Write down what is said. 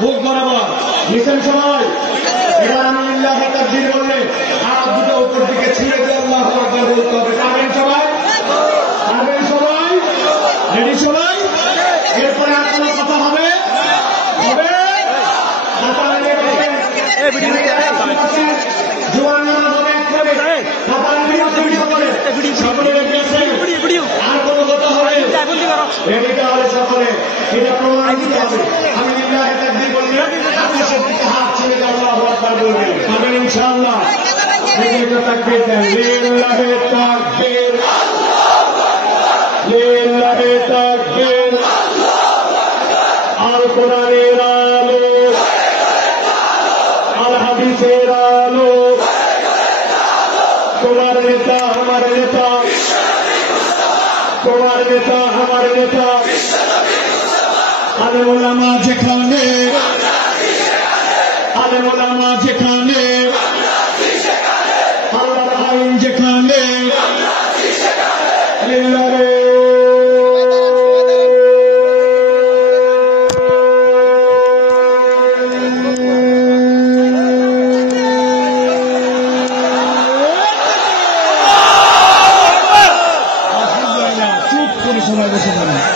বুক বরাবর লিখেন সবাই। এবার আমি লিল্লাহি তাকবীর বললে হাত দুটো উপর দিকে ছিঁড়ে দিয়ে আল্লাহু আকবার বলতে হবে। পারবেন সবাই? পারবেন সবাই? রেডি সবাই? এরপরে আর কোনো কথা হবে? হবে? জোয়ান নামাজ হবে এক করে, সকলে রেডি আছেন? আর কোনো কথা হবে? রেডি তাহলে সকলে এটা প্রমাণ দিতে হবে। আমি লিল্লাহি তাকবীর বললে আকাশের দিকে হাত ছেড়ে দিয়ে আল্লাহু আকবার বলবেন। পারবেন ইনশাআল্লাহ? লিল্লাহি তাকবীর দেন। লিল্লাহি তাকবীর, লিল্লাহি তাকবীর। আল কোরআনের আলো, আল হাদিসের আলো, তোমার নেতা আমার নেতা, তোমার নেতা আমার নেতা। আলেম ওলামা যেখানে, আলেম ওলামা যেখানে, আল্লাহর আইন যেখানে, লিল্লাহি চুপ করে সবাই বসে যাবেন।